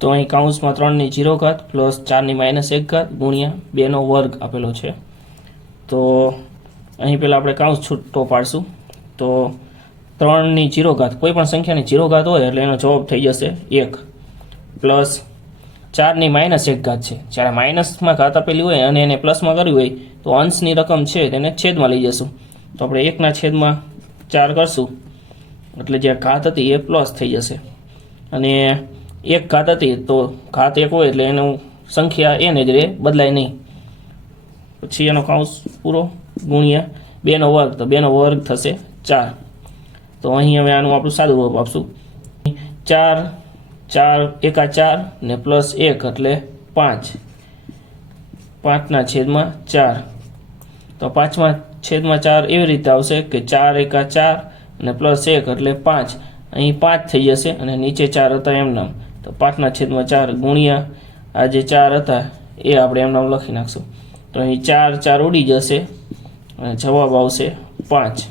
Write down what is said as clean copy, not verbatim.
તો અહીં કાઉન્સમાં 3ની 0 ઘાત પ્લસ 4ની -1 ઘાત ગુણ્યા 2નો વર્ગ આપેલો છે। તો અહીં પહેલાં આપણે કાઉન્સ છૂટો પાડશું। તો 3ની 0 ઘાત, કોઈ પણ સંખ્યાની 0 ઘાત હોય એટલે એનો જવાબ થઈ જશે 1 પ્લસ 4ની -1 ઘાત છે। જ્યારે માઇનસમાં ઘાત આપેલી હોય અને એને પ્લસમાં કરવી હોય તો અંશની રકમ છે તેને છેદમાં લઈ જશું। તો આપણે 1/4 કરશું એટલે જે ઘાત હતી એ પ્લસ થઈ જશે, અને 1 ઘાત હતી તો ઘાત 1 હોય એટલે એનું સંખ્યા એને જ રહે, બદલાય નહીં। પછી એનો કાઉન્સ પૂરો ગુણ્યા 2નો વર્ગ, તો 2નો વર્ગ થશે 4। તો અહીં હવે આનું આપણું સાદું રૂપ આપશું। 4 4 એકા 4 ને પ્લસ 1 એટલે 5, 5/4। તો 5/4 એવી રીતે આવશે કે 4 એકા 4 અને પ્લસ 1 એટલે 5, અહીં 5 થઈ જશે અને નીચે 4 હતા એમનામ, તો 5/4 ગુણ્યા આ જે 4 હતા એ આપણે એમનામ લખી નાખશું। તો અહીં 4 4 ઉડી જશે અને જવાબ આવશે 5।